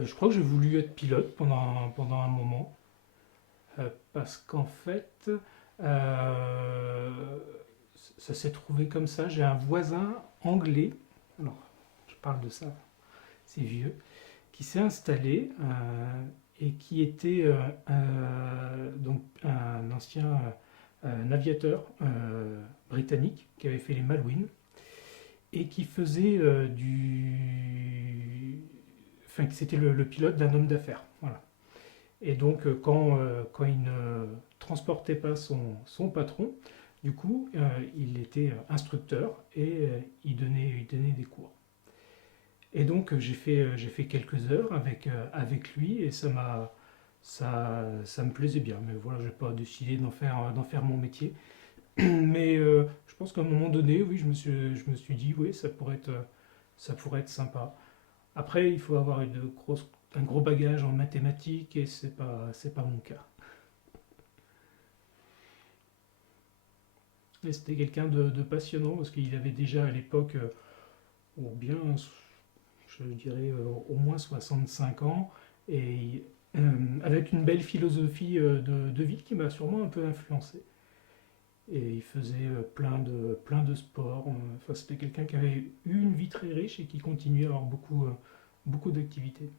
Je crois que j'ai voulu être pilote pendant un moment, parce qu'en fait, euh, ça s'est trouvé comme ça. J'ai un voisin anglais, alors je parle de ça, c'est vieux, qui s'est installé et qui était donc un ancien aviateur britannique qui avait fait les Malouines et qui faisait enfin, que c'était le pilote d'un homme d'affaires. Voilà. Et donc, quand il ne transportait pas son patron, du coup, il était instructeur et il donnait des cours. Et donc, j'ai fait quelques heures avec lui et ça me plaisait bien. Mais voilà, je n'ai pas décidé d'en faire mon métier. Mais je pense qu'à un moment donné, oui, je me suis dit, oui, ça pourrait être sympa. Après, il faut avoir un gros bagage en mathématiques et c'est pas mon cas. Et c'était quelqu'un de passionnant parce qu'il avait déjà à l'époque, oh bien, je dirais au moins 65 ans et avec une belle philosophie de vie qui m'a sûrement un peu influencé. Et il faisait plein de sports. Enfin, c'était quelqu'un qui avait eu une vie très riche et qui continuait à avoir beaucoup d'activités.